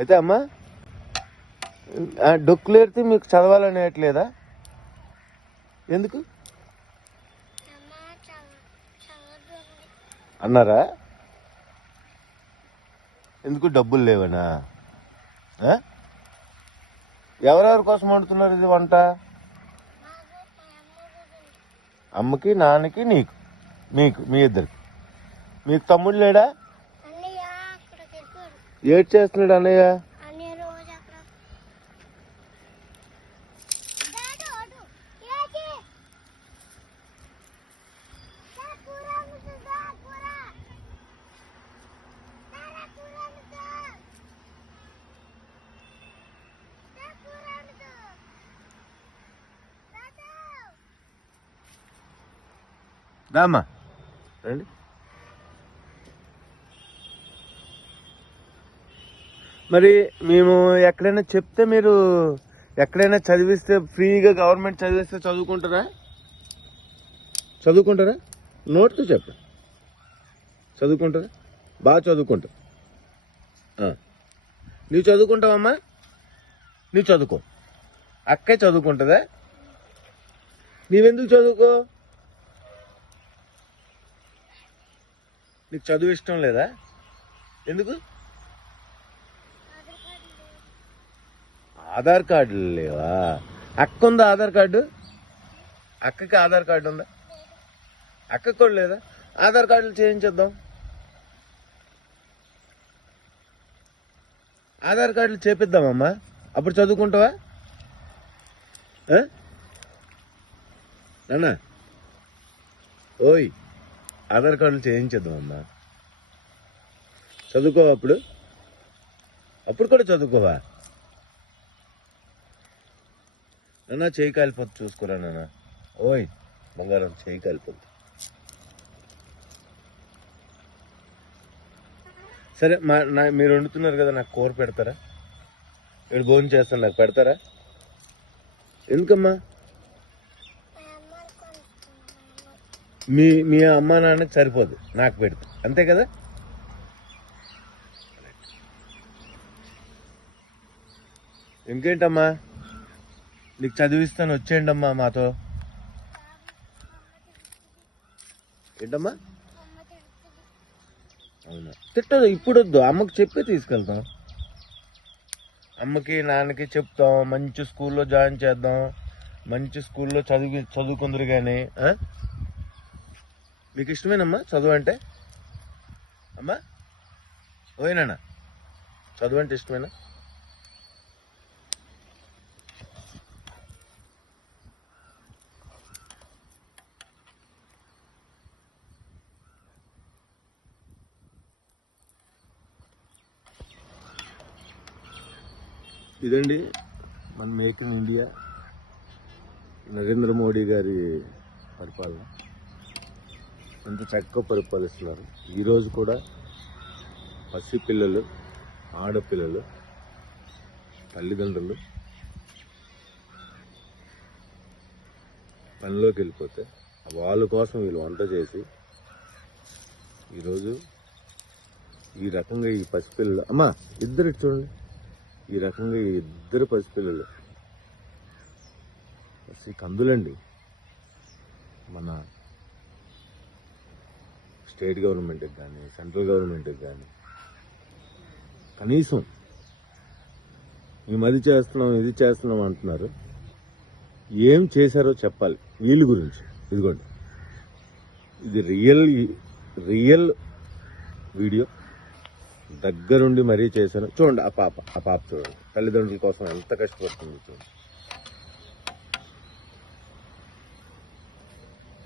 అయితే అమ్మా డొక్కులేరితే మీకు చదవాలనేయట్లేదా? ఎందుకు అన్నారా? ఎందుకు డబ్బులు లేవనా? ఎవరెవరి కోసం వండుతున్నారు ఇది వంట? అమ్మకి, నాన్నకి, నీకు, మీకు, మీ ఇద్దరికి. మీకు తమ్ముడు లేడా? ఏడ్ చేస్తున్నాడు అన్నయ్య? దామా రండి. మరి మేము ఎక్కడైనా చెప్తే మీరు ఎక్కడైనా చదివిస్తే ఫ్రీగా గవర్నమెంట్ చదివిస్తే చదువుకుంటారా? నోట్తో చెప్పండి. చదువుకుంటారా? బాగా చదువుకుంటా. నువ్వు చదువుకుంటావమ్మా? నువ్వు చదువుకో. అక్కే చదువుకుంటుందా? నీవెందుకు చదువుకో? నీకు చదువు ఇష్టం లేదా? ఎందుకు? ఆధార్ కార్డు లేవా? అక్క ఉందా ఆధార్ కార్డు? అక్కకి ఆధార్ కార్డు ఉందా? అక్కకి కూడా లేదా? ఆధార్ కార్డులు చేయించేద్దాం. ఆధార్ కార్డులు చేపిద్దామమ్మా. అప్పుడు చదువుకుంటావా? నాన్న ఓయ్, ఆధార్ కార్డులు చేయించేద్దామమ్మా. చదువుకోవా? అప్పుడు కూడా చదువుకోవా? నాన్న చేయి కాలిపోతు చూసుకోరా నాన్న. ఓయ్ బంగారం, చేయి కాలిపోతు. సరే మీరు వండుతున్నారు కదా, నాకు కూర పెడతారా? మీరు భోజనం చేస్తాను, నాకు పెడతారా? ఎందుకమ్మా? మీ అమ్మ నాన్నకి సరిపోదు, నాకు పెడతా, అంతే కదా? ఇంకేంటమ్మా? నీకు చదివిస్తాను, వచ్చేయండి అమ్మా మాతో. ఏంటమ్మా? అవునా? తిట్టదు, ఇప్పుడు వద్దు, అమ్మకి చెప్పే తీసుకెళ్తాం. అమ్మకి నాన్నకి చెప్తాం, మంచి స్కూల్లో జాయిన్ చేద్దాం, మంచి స్కూల్లో చదువుకుందరు. కానీ మీకు ఇష్టమేనమ్మా చదువు అంటే? అమ్మా ఓయేనా? చదువు అంటే ఇష్టమేనా? ఇదండి మన make in India Narendra Modi గారి పరిపాలన. ఎంత చక్కగా పరిపాలిస్తున్నారు. ఈరోజు కూడా పసిపిల్లలు, ఆడపిల్లలు, తల్లిదండ్రులు పనిలోకి వెళ్ళిపోతే వాళ్ళ కోసం వీళ్ళు వంట చేసి ఈరోజు ఈ రకంగా ఈ పసిపిల్లలు, అమ్మా ఇద్దరు చూడండి, ఈ రకంగా ఇద్దరు పసిపిల్లలు కందులండి. మన స్టేట్ గవర్నమెంట్కి కానీ సెంట్రల్ గవర్నమెంట్కి కానీ కనీసం మేము అది చేస్తున్నాం ఇది చేస్తున్నాం అంటున్నారు, ఏం చేశారో చెప్పాలి వీళ్ళ గురించి. ఇదిగోండి, ఇది రియల్ వీడియో, దగ్గరుండి మరీ చేశాను. చూడండి ఆ పాప చూడండి, తల్లిదండ్రుల కోసం ఎంత కష్టపడుతుంది చూడండి.